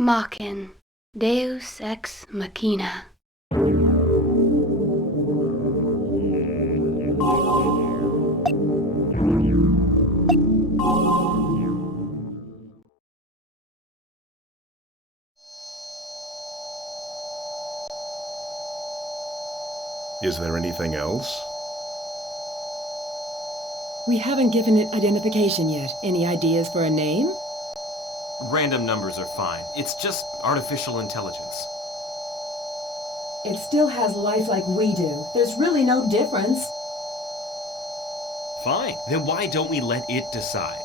Maken, Deus ex machina. Is there anything else? We haven't given it identification yet. Any ideas for a name? Random numbers are fine. It's just artificial intelligence. It still has life like we do. There's really no difference. Fine. Then why don't we let it decide?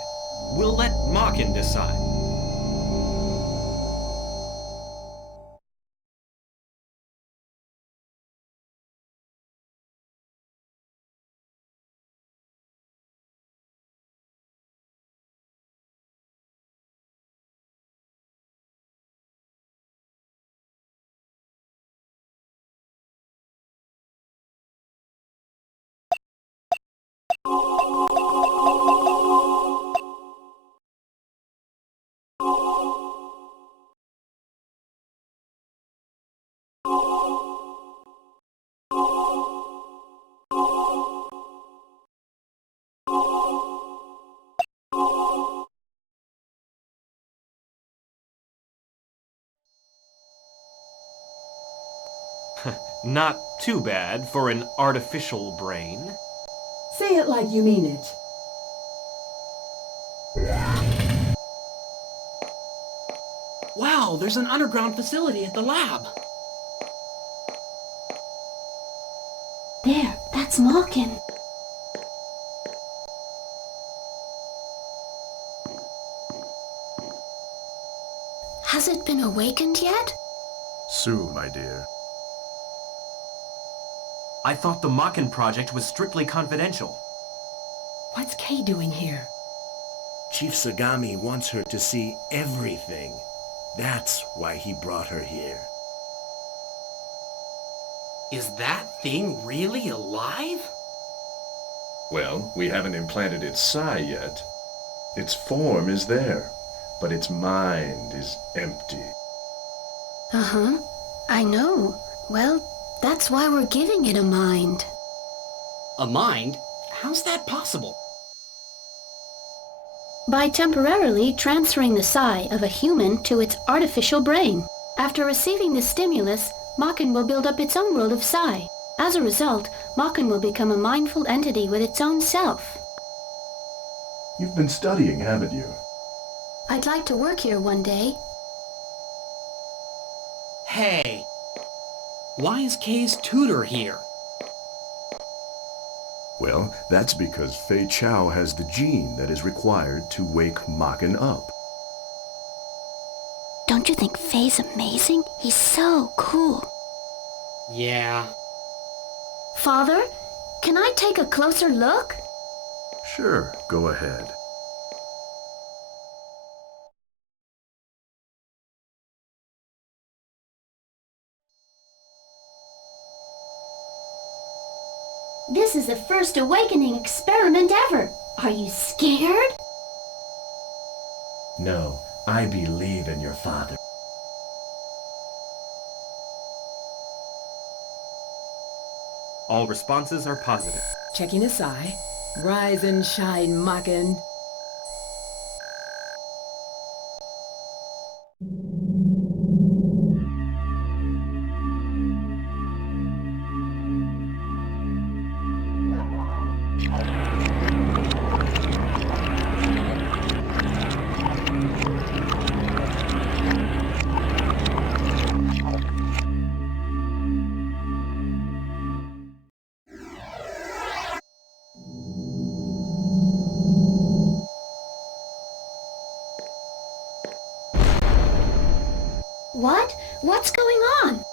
We'll let Maken decide. Not too bad for an artificial brain. Say it like you mean it. Wow, there's an underground facility at the lab. There, that's Maken. Has it been awakened yet? Soon, my dear. I thought the Maken project was strictly confidential. What's Kay doing here? Chief Sagami wants her to see everything. That's why he brought her here. Is that thing really alive? Well, we haven't implanted its psi yet. Its form is there, but its mind is empty. Uh-huh. I know. Well, that's why we're giving it a mind. A mind? How's that possible? By temporarily transferring the psi of a human to its artificial brain. After receiving the stimulus, Maken will build up its own world of psi. As a result, Maken will become a mindful entity with its own self. You've been studying, haven't you? I'd like to work here one day. Hey! Why is Kay's tutor here? Well, that's because Fei Chao has the gene that is required to wake Maken up. Don't you think Fei's amazing? He's so cool. Yeah. Father, can I take a closer look? Sure, go ahead. This is the first awakening experiment ever. Are you scared? No, I believe in your father. All responses are positive. Checking his eye. Rise and shine, Maken. What? What's going on?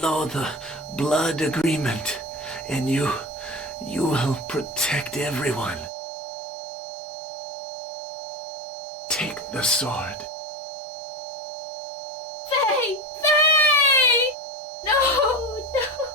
follow the blood agreement, and you will protect everyone. Take the sword. Faye! Faye! No, no.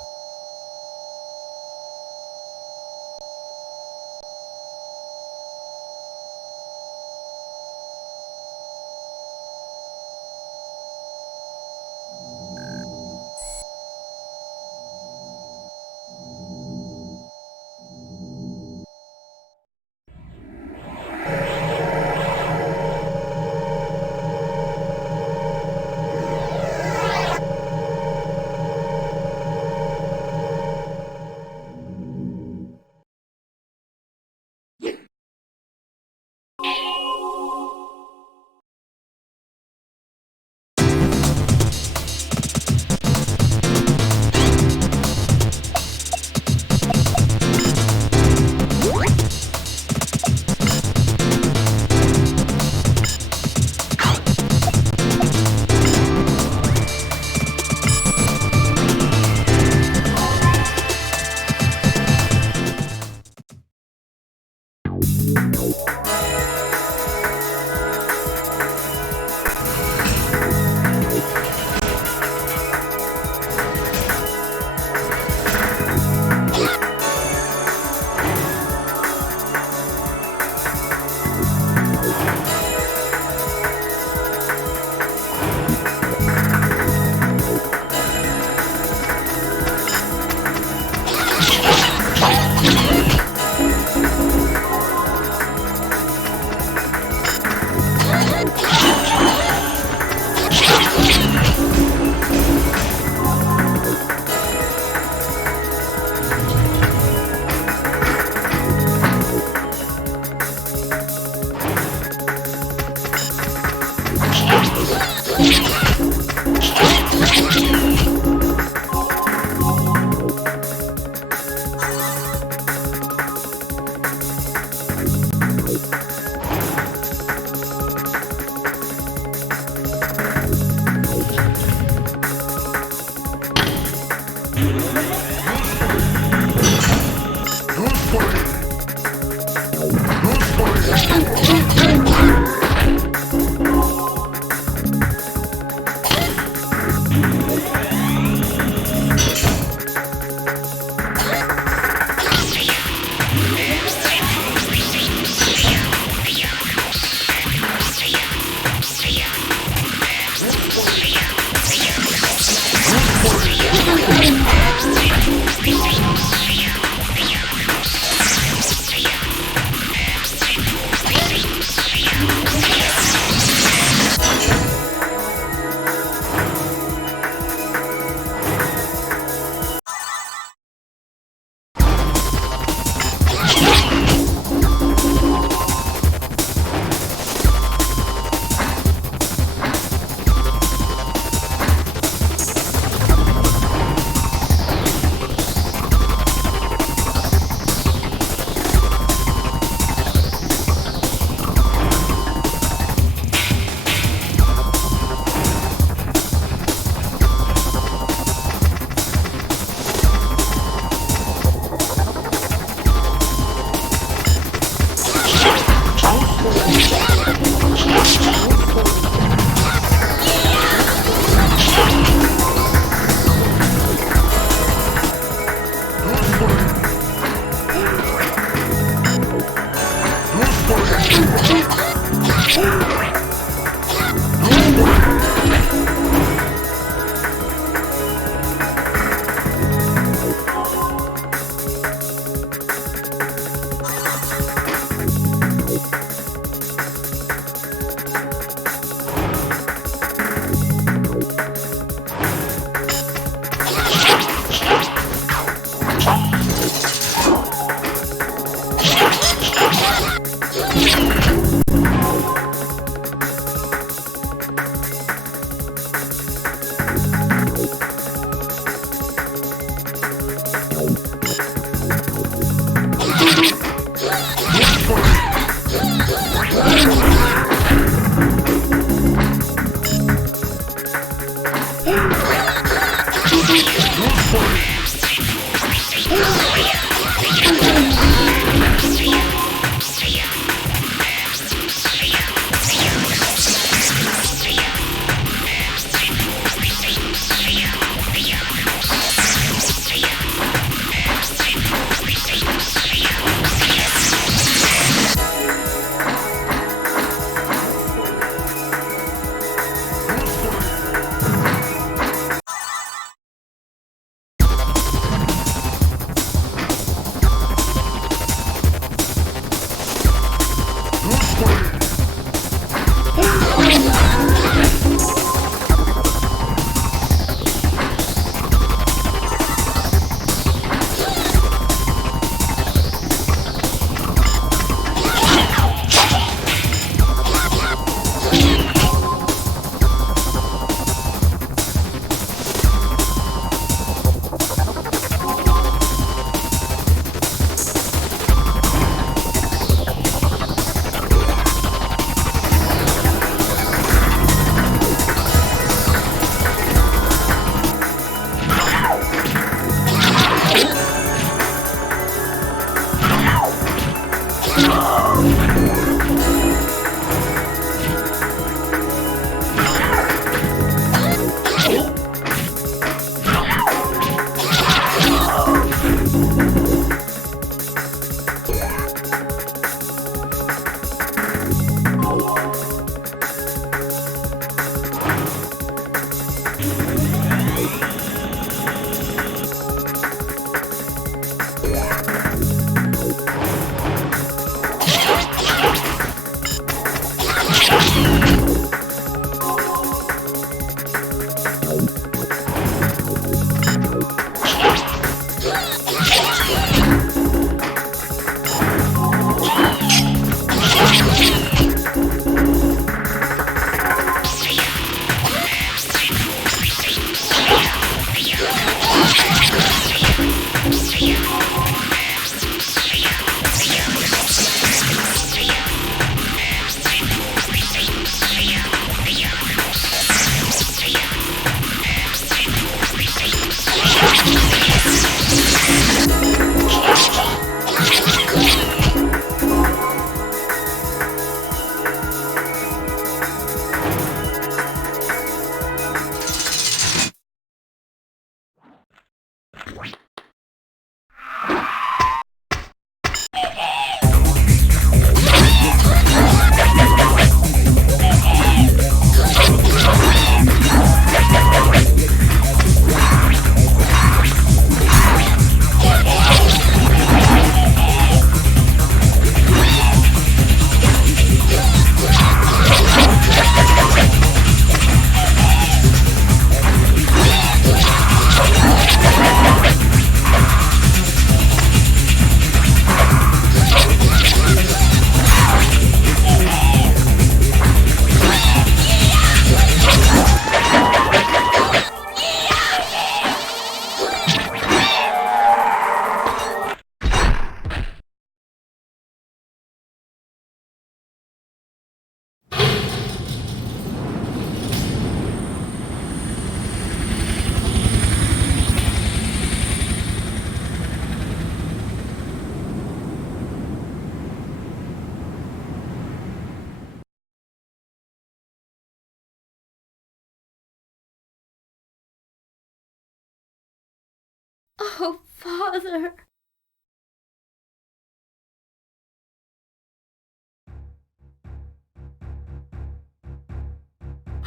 Oh, Father.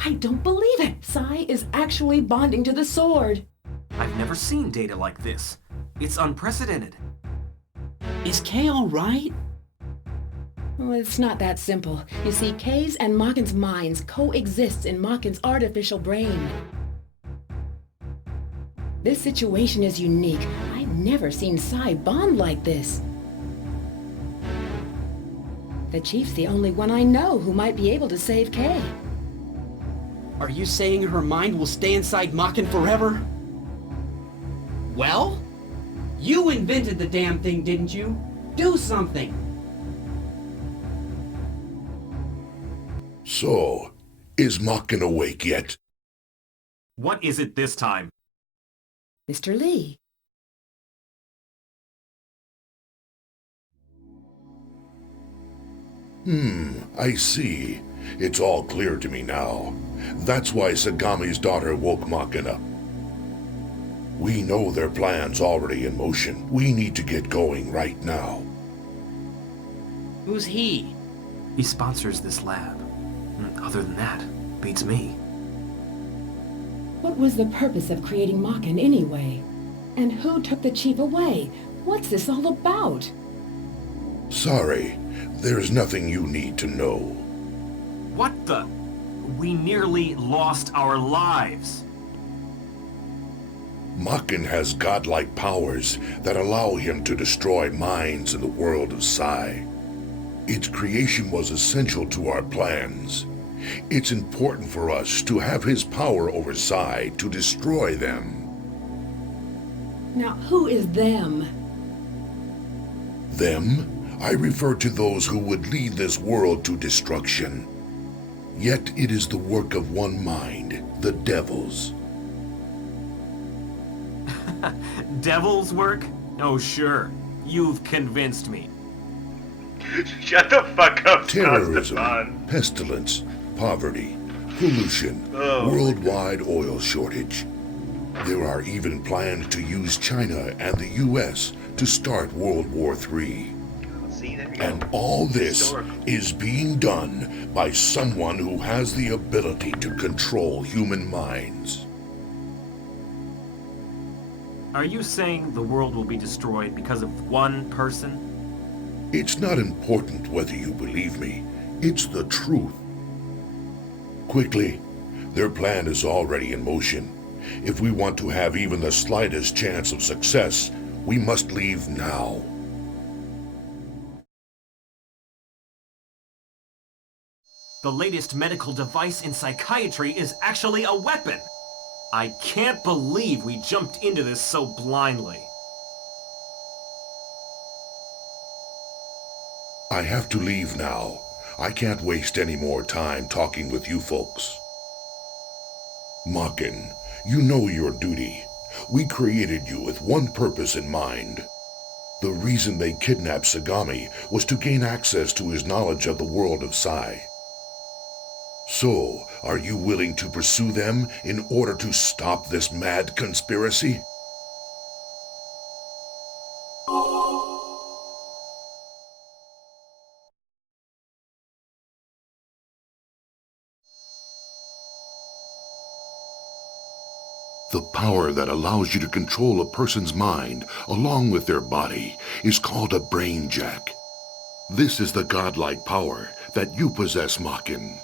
I don't believe it! Sai is actually bonding to the sword. I've never seen data like this. It's unprecedented. Is Kay alright? Well, it's not that simple. You see, Kay's and Maken's minds coexist in Maken's artificial brain. This situation is unique. I've never seen Sai bond like this. The Chief's the only one I know who might be able to save Kay. Are you saying her mind will stay inside Maken forever? Well? You invented the damn thing, didn't you? Do something! So, is Maken awake yet? What is it this time? Mr. Lee. I see. It's all clear to me now. That's why Sagami's daughter woke Maken up. We know their plan's already in motion. We need to get going right now. Who's he? He sponsors this lab. Other than that, beats me. What was the purpose of creating Maken anyway? And who took the Chief away? What's this all about? Sorry, there's nothing you need to know. What the? We nearly lost our lives. Maken has godlike powers that allow him to destroy minds in the world of Sai. Its creation was essential to our plans. It's important for us to have his power over Sai to destroy them. Now, who is them? Them? I refer to those who would lead this world to destruction. Yet it is the work of one mind, the Devil's. Devil's work? Oh, sure. You've convinced me. Shut the fuck up, Terrorism, Constantine. pestilence, poverty, pollution, worldwide oil shortage. There are even plans to use China and the US to start World War III. And all this is being done by someone who has the ability to control human minds. Are you saying the world will be destroyed because of one person? It's not important whether you believe me. It's the truth. Quickly, their plan is already in motion. If we want to have even the slightest chance of success, we must leave now. The latest medical device in psychiatry is actually a weapon! I can't believe we jumped into this so blindly. I have to leave now. I can't waste any more time talking with you folks. Maken, you know your duty. We created you with one purpose in mind. The reason they kidnapped Sagami was to gain access to his knowledge of the world of Sai. So, are you willing to pursue them in order to stop this mad conspiracy? The power that allows you to control a person's mind along with their body is called a brain jack. This is the godlike power that you possess, Maken.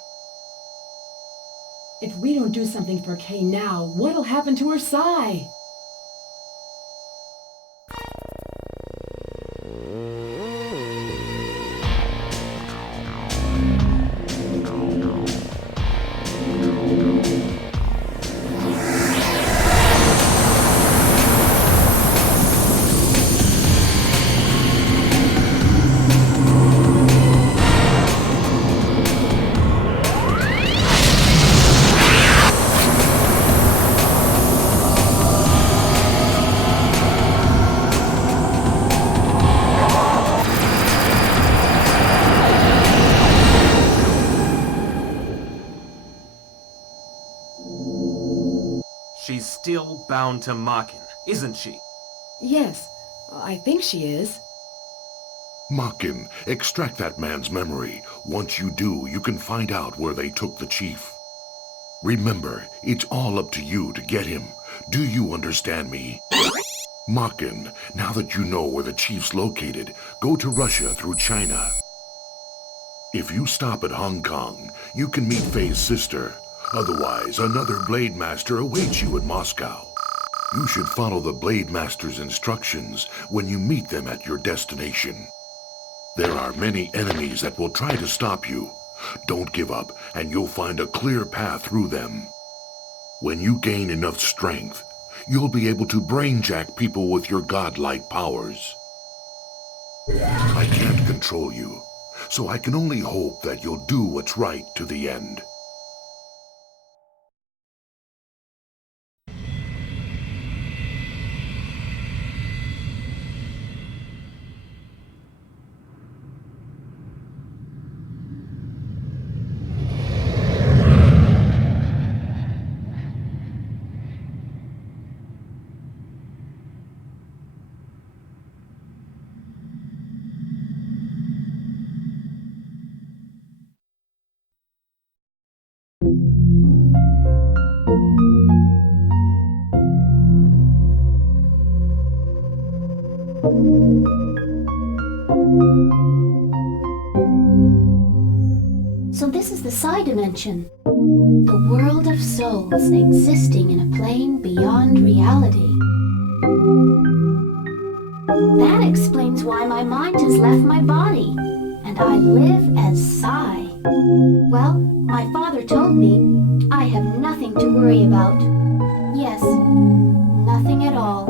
If we don't do something for Kay now, what'll happen to her Sai? She's still bound to Maken, isn't she? Yes, I think she is. Maken, extract that man's memory. Once you do, you can find out where they took the chief. Remember, it's all up to you to get him. Do you understand me? Maken, now that you know where the chief's located, go to Russia through China. If you stop at Hong Kong, you can meet Fei's sister. Otherwise, another Blade Master awaits you at Moscow. You should follow the Blade Master's instructions when you meet them at your destination. There are many enemies that will try to stop you. Don't give up, and you'll find a clear path through them. When you gain enough strength, you'll be able to brainjack people with your godlike powers. I can't control you, so I can only hope that you'll do what's right to the end. So this is the Psi dimension. The world of souls existing in a plane beyond reality. That explains why my mind has left my body, and I live as Psi. Well, my father told me I have nothing to worry about. Yes, nothing at all.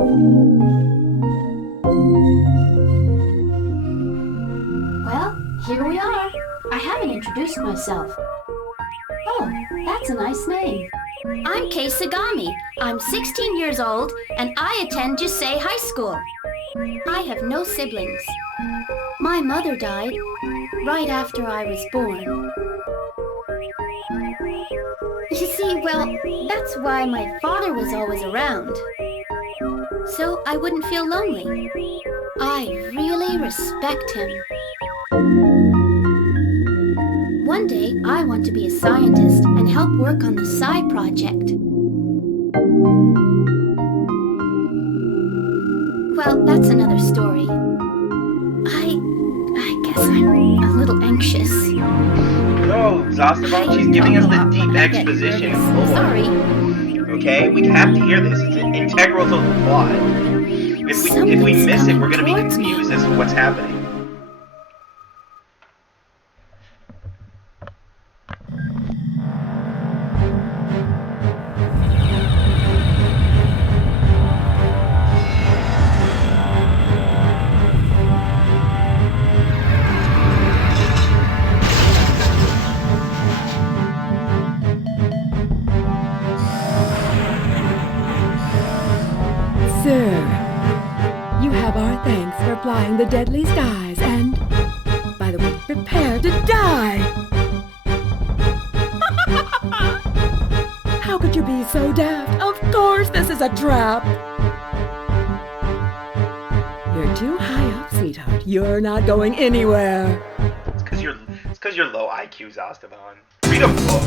Well, here we are. I haven't introduced myself. Oh, that's a nice name. I'm Kei Sagami. I'm 16 years old, and I attend Jisei High School. I have no siblings. My mother died right after I was born. You see, well, that's why my father was always around. So I wouldn't feel lonely. I really respect him. One day, I want to be a scientist and help work on the Psi project. Well, that's another story. I guess I'm a little anxious. No, Zastaban, she's giving us the deep exposition. Sorry. Okay, we have to hear this. It's integral to the plot. If we miss it, we're gonna be confused as to what's happening. Sir, you have our thanks for flying the deadly skies and, by the way, prepare to die! How could you be so daft? Of course this is a trap! You're too high up, sweetheart. You're not going anywhere. It's because you're low IQ, Zastaban. Read a book.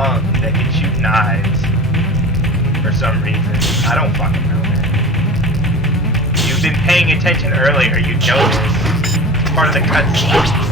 punk that can shoot knives. For some reason. I don't fucking know, man. You've been paying attention earlier, you know this. It's part of the cutscene.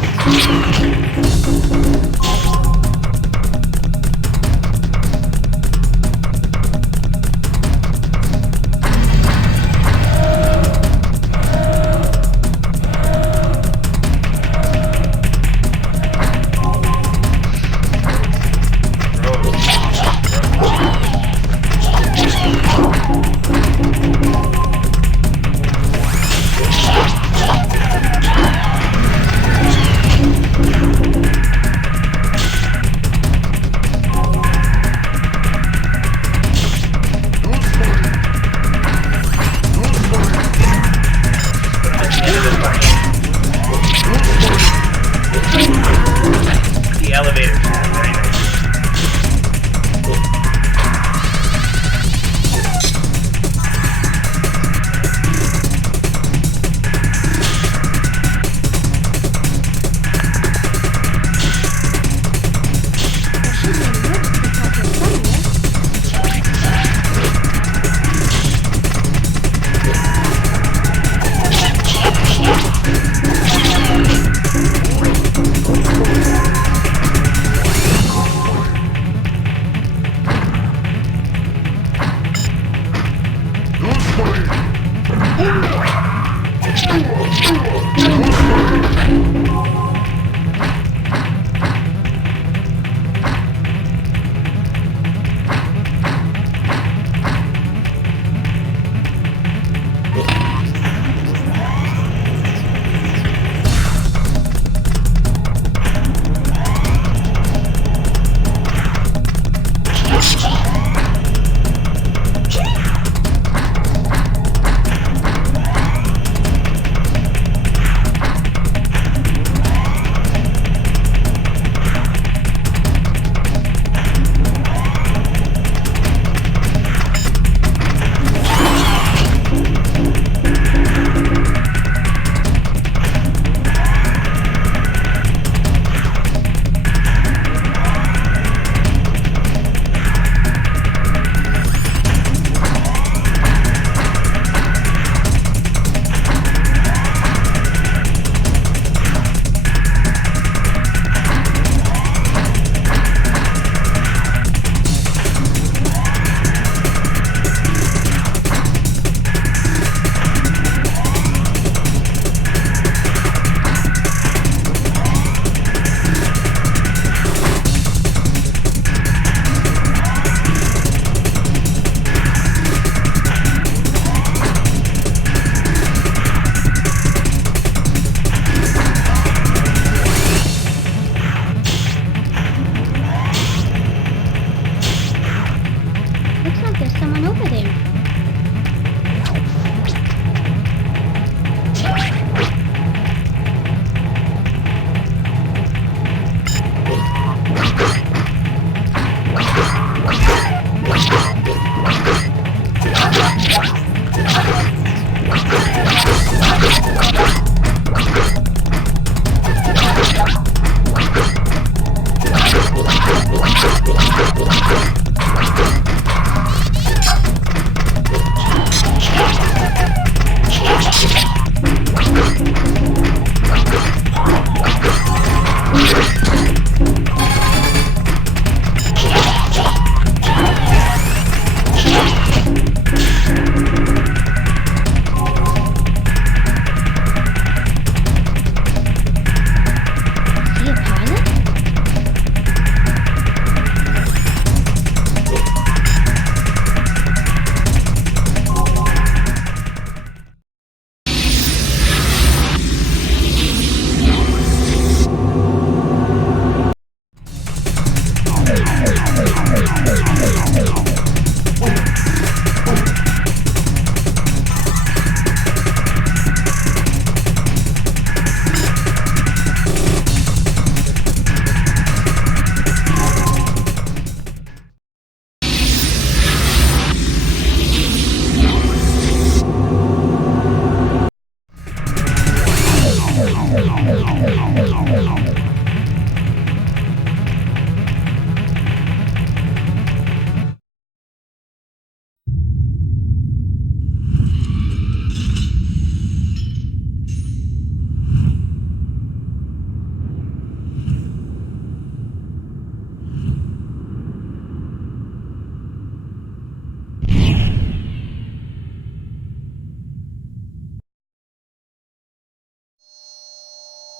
The elevator shaft, very nice.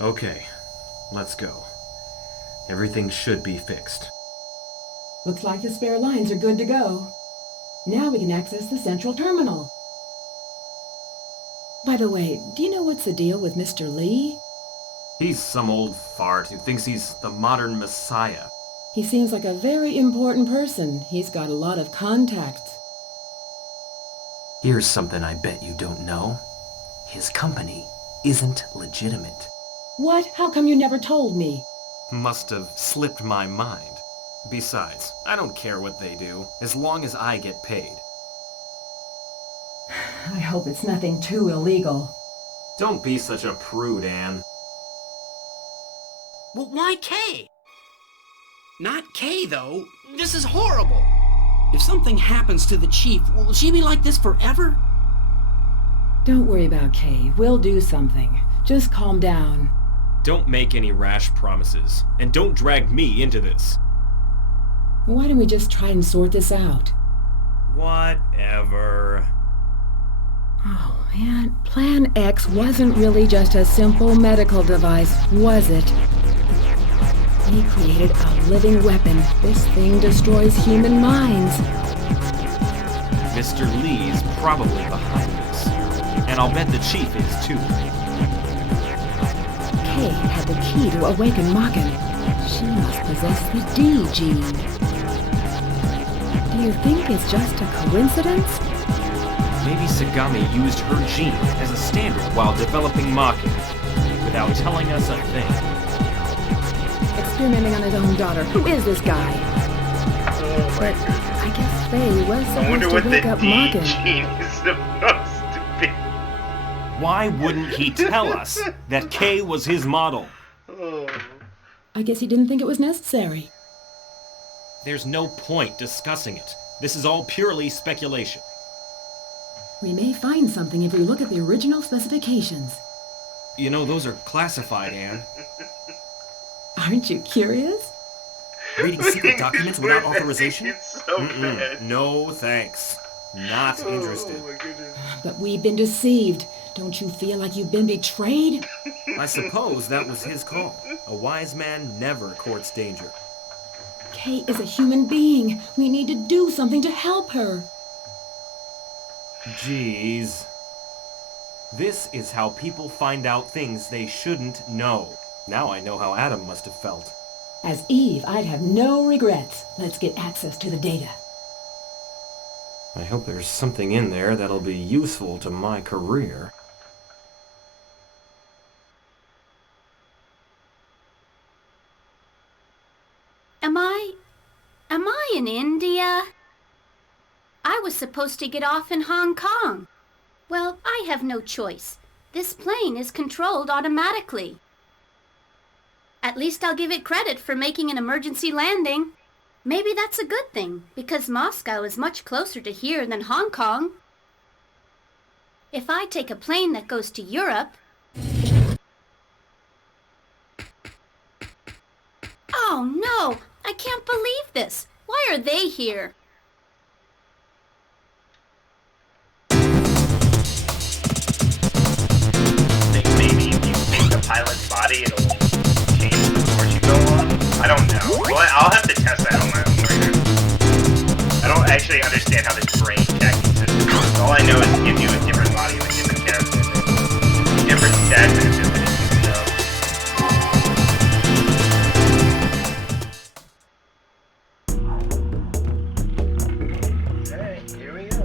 Okay, let's go. Everything should be fixed. Looks like the spare lines are good to go. Now we can access the central terminal. By the way, do you know what's the deal with Mr. Lee? He's some old fart who thinks he's the modern messiah. He seems like a very important person. He's got a lot of contacts. Here's something I bet you don't know. His company isn't legitimate. What? How come you never told me? Must have slipped my mind. Besides, I don't care what they do, as long as I get paid. I hope it's nothing too illegal. Don't be such a prude, Anne. Well, why Kay? Not Kay, though. This is horrible. If something happens to the chief, will she be like this forever? Don't worry about Kay. We'll do something. Just calm down. Don't make any rash promises, and don't drag me into this. Why don't we just try and sort this out? Whatever. Oh, man. Plan X wasn't really just a simple medical device, was it? He created a living weapon. This thing destroys human minds. Mr. Lee's probably behind this. And I'll bet the chief is too. Kay had the key to awaken Maken. She must possess the D gene. Do you think it's just a coincidence? Maybe Sagami used her gene as a standard while developing Maken, without telling us a thing. Experimenting on his own daughter. Who is this guy? Oh my But I guess Faye was I wonder supposed what to wake the up D Maken. gene is supposed to be. Why wouldn't he tell us that Kay was his model? Oh. I guess he didn't think it was necessary. There's no point discussing it. This is all purely speculation. We may find something if we look at the original specifications. You know, those are classified, Anne. Aren't you curious? Reading secret documents without authorization? It's so bad. No, thanks. Not interested. Oh my goodness. But we've been deceived. Don't you feel like you've been betrayed? I suppose that was his call. A wise man never courts danger. Kay is a human being. We need to do something to help her. Jeez. This is how people find out things they shouldn't know. Now I know how Adam must have felt. As Eve, I'd have no regrets. Let's get access to the data. I hope there's something in there that'll be useful to my career. Am I in India? I was supposed to get off in Hong Kong. Well, I have no choice. This plane is controlled automatically. At least I'll give it credit for making an emergency landing. Maybe that's a good thing, because Moscow is much closer to here than Hong Kong. If I take a plane that goes to Europe... Oh no! I can't believe this! Why are they here? Think maybe if you pick the pilot's body, it'll change the course you go on? I don't know. Well, I'll have to test that on my own later. I don't actually understand how this brain checking system works. All I know is it gives you a different body with different characteristics. Different stats and abilities, so... Okay, here we go.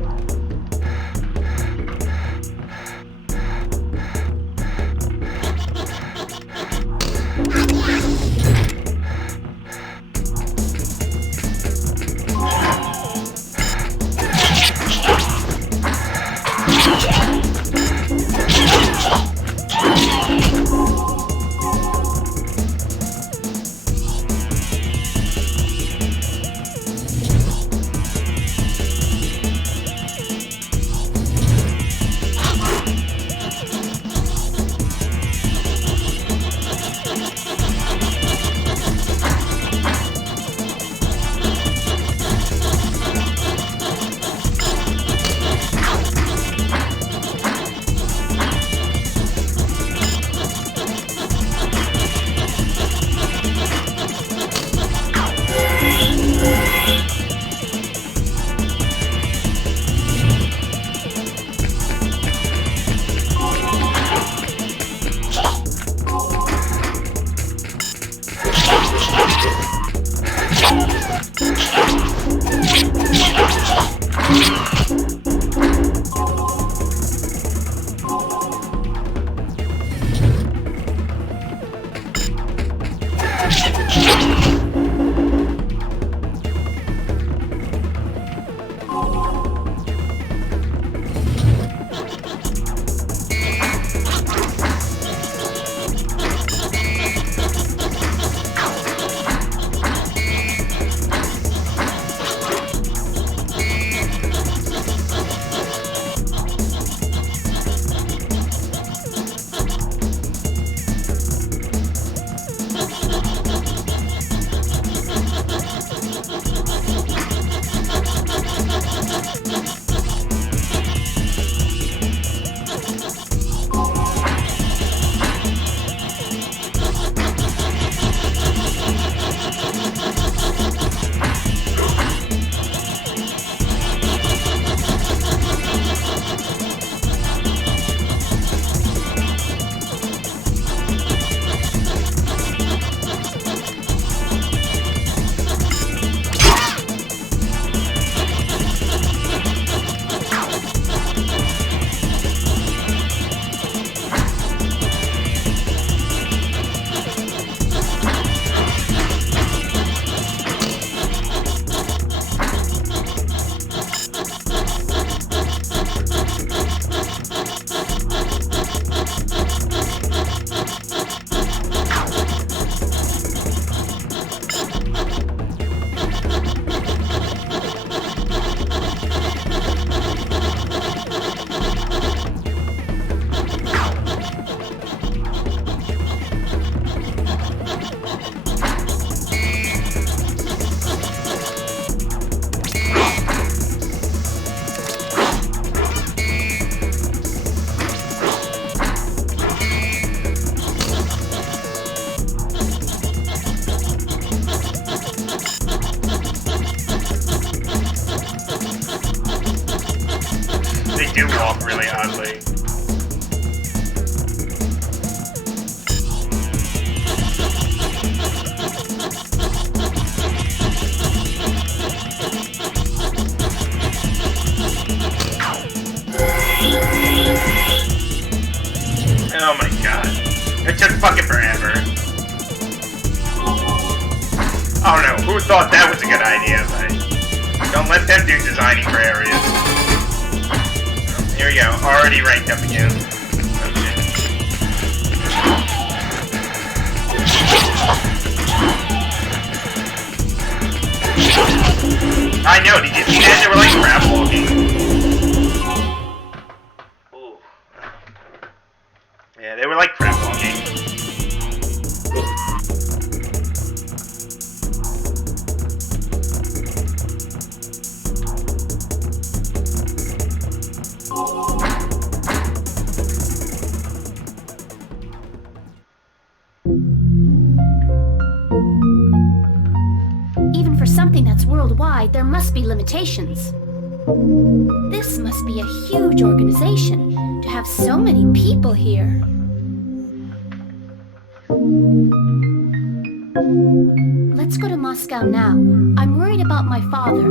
do walk really oddly. Oh my god. It took fucking forever. Oh no, who thought that was a good idea, but don't let them do designing for areas. Here we go, already ranked up again. I know, did you see that? They were like crab walking. Ooh. Yeah, they were like crab walking. Even for something that's worldwide, there must be limitations. This must be a huge organization to have so many people here. Let's go to Moscow now. I'm worried about my father.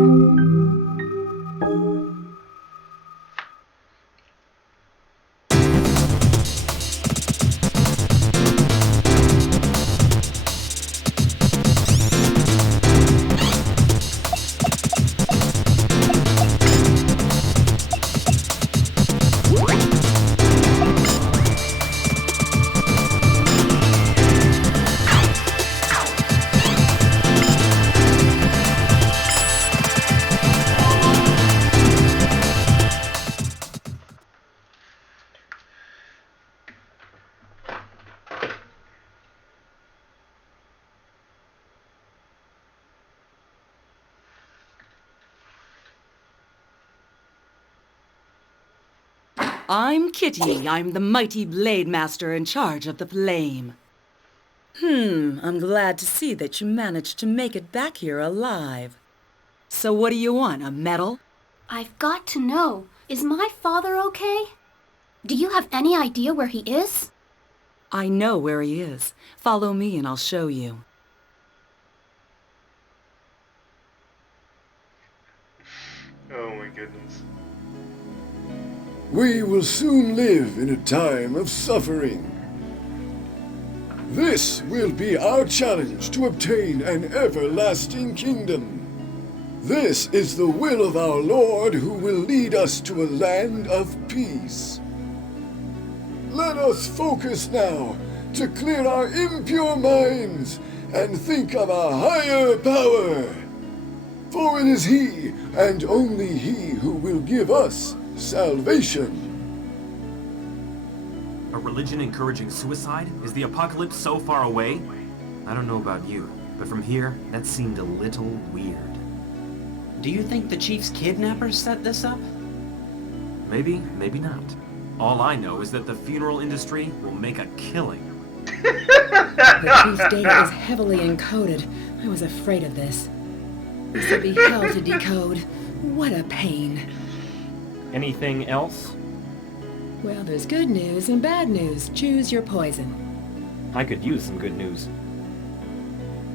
I'm Kitty. I'm the mighty Blade Master in charge of the flame. I'm glad to see that you managed to make it back here alive. So what do you want, a medal? I've got to know, is my father okay? Do you have any idea where he is? I know where he is. Follow me and I'll show you. Oh my goodness. We will soon live in a time of suffering. This will be our challenge to obtain an everlasting kingdom. This is the will of our Lord who will lead us to a land of peace. Let us focus now to clear our impure minds and think of a higher power. For it is He and only He who will give us salvation. A religion encouraging suicide? Is the apocalypse so far away? I don't know about you, but from here, that seemed a little weird. Do you think the Chief's kidnappers set this up? Maybe, maybe not. All I know is that the funeral industry will make a killing. The Chief's data is heavily encoded. I was afraid of this. This would be hell to decode. What a pain. Anything else? Well, there's good news and bad news. Choose your poison. I could use some good news.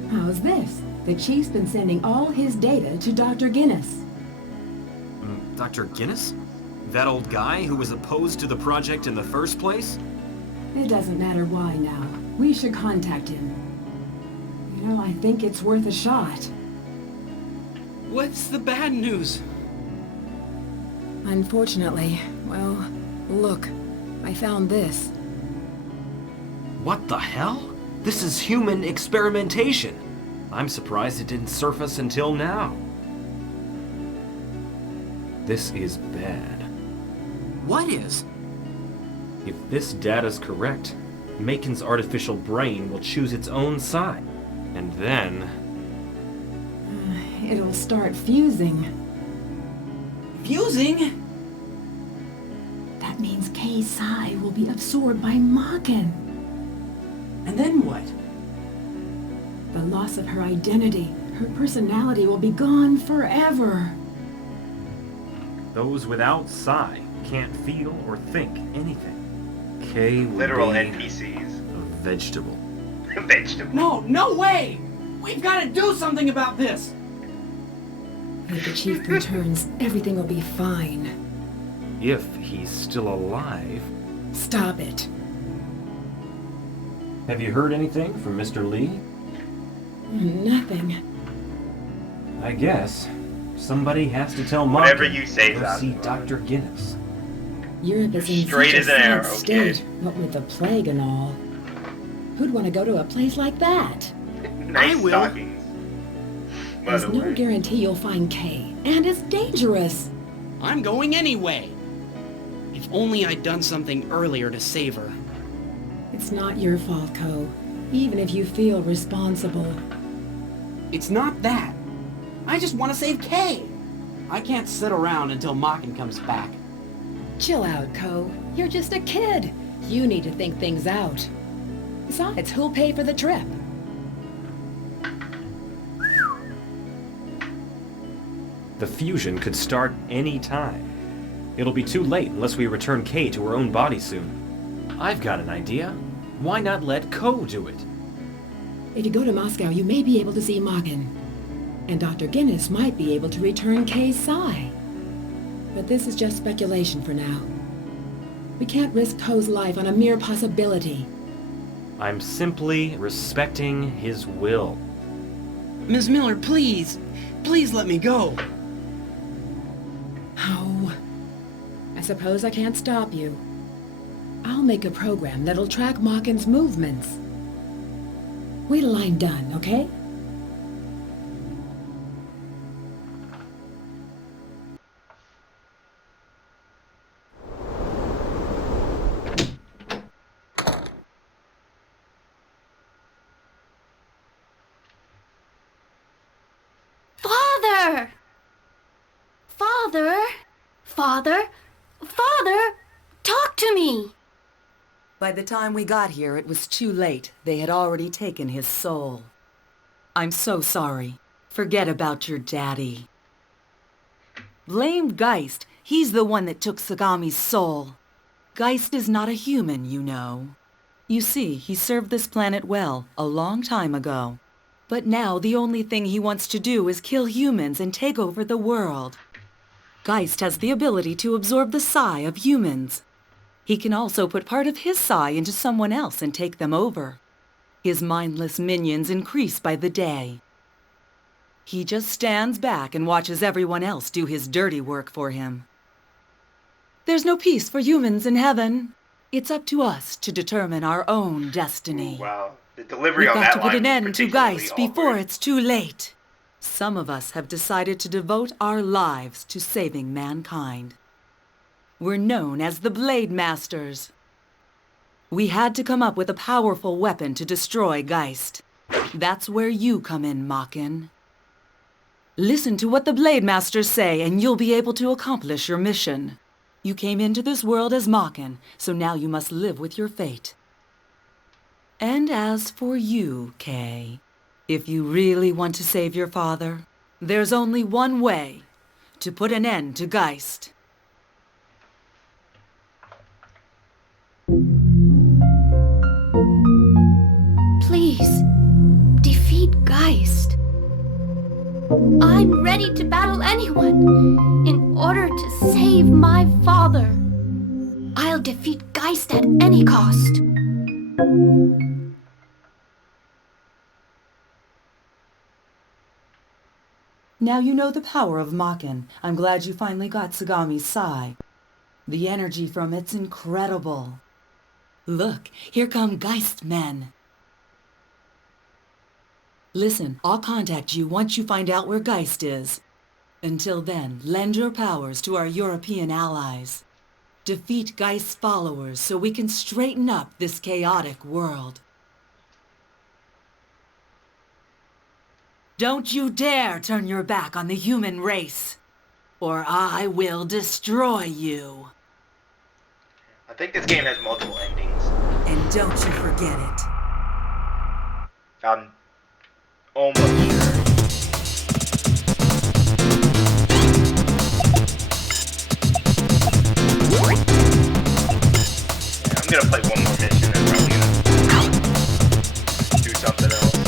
How's this? The Chief's been sending all his data to Dr. Guinness. Dr. Guinness? That old guy who was opposed to the project in the first place? It doesn't matter why now. We should contact him. You know, I think it's worth a shot. What's the bad news? Unfortunately, well, look, I found this. What the hell? This is human experimentation. I'm surprised it didn't surface until now. This is bad. What is? If this data's correct, Maken's artificial brain will choose its own side. And then... It'll start fusing. Fusing? That means Kay's Psi will be absorbed by Maken. And then what? The loss of her identity, her personality will be gone forever. Those without Psi can't feel or think anything. K would Literal be NPCs. a vegetable. Vegetable. No way! We've got to do something about this! If the chief returns, everything will be fine. If he's still alive. Stop it. Have you heard anything from Mr. Lee? Nothing. I guess. Somebody has to tell Maken. Whatever you say, go see Dr. Guinness. Europe is in Straight such as a an sad arrow, state, kid. what with the plague and all. Who'd want to go to a place like that? Nice I will. stockings. By There's the no way. guarantee you'll find Kay, and it's dangerous. I'm going anyway. If only I'd done something earlier to save her. It's not your fault, Ko, even if you feel responsible. It's not that. I just want to save Kay. I can't sit around until Maken comes back. Chill out, Ko. You're just a kid. You need to think things out. Besides, who'll pay for the trip? The fusion could start any time. It'll be too late unless we return Kay to her own body soon. I've got an idea. Why not let Ko do it? If you go to Moscow, you may be able to see Maken. And Dr. Guinness might be able to return Kay's Psi. But this is just speculation for now. We can't risk Ko's life on a mere possibility. I'm simply respecting his will. Ms. Miller, please. Please let me go. Oh. I suppose I can't stop you. I'll make a program that'll track Maken's movements. Wait till I'm done, okay? Father! Father! Father! Father! Talk to me! By the time we got here, it was too late. They had already taken his soul. I'm so sorry. Forget about your daddy. Blame Geist. He's the one that took Sagami's soul. Geist is not a human, you know. You see, he served this planet well, a long time ago. But now the only thing he wants to do is kill humans and take over the world. Geist has the ability to absorb the psi of humans. He can also put part of his psi into someone else and take them over. His mindless minions increase by the day. He just stands back and watches everyone else do his dirty work for him. There's no peace for humans in heaven. It's up to us to determine our own destiny. Ooh, wow. The delivery We've on got that to put line an was end to particularly Geist before awkward. it's too late. Some of us have decided to devote our lives to saving mankind. We're known as the Blade Masters. We had to come up with a powerful weapon to destroy Geist. That's where you come in, Maken. Listen to what the Blade Masters say and you'll be able to accomplish your mission. You came into this world as Maken, so now you must live with your fate. And as for you, Kay, if you really want to save your father, there's only one way to put an end to Geist. Please, defeat Geist. I'm ready to battle anyone in order to save my father. I'll defeat Geist at any cost. Now you know the power of Maken. I'm glad you finally got Sagami's Psi. The energy from it's incredible. Look, here come Geist men. Listen, I'll contact you once you find out where Geist is. Until then, lend your powers to our European allies. Defeat Geist's followers so we can straighten up this chaotic world. Don't you dare turn your back on the human race, or I will destroy you. I think this game has multiple endings. And don't you forget it. I'm almost sure. gonna play one more mission and probably gonna do something else.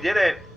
we did it.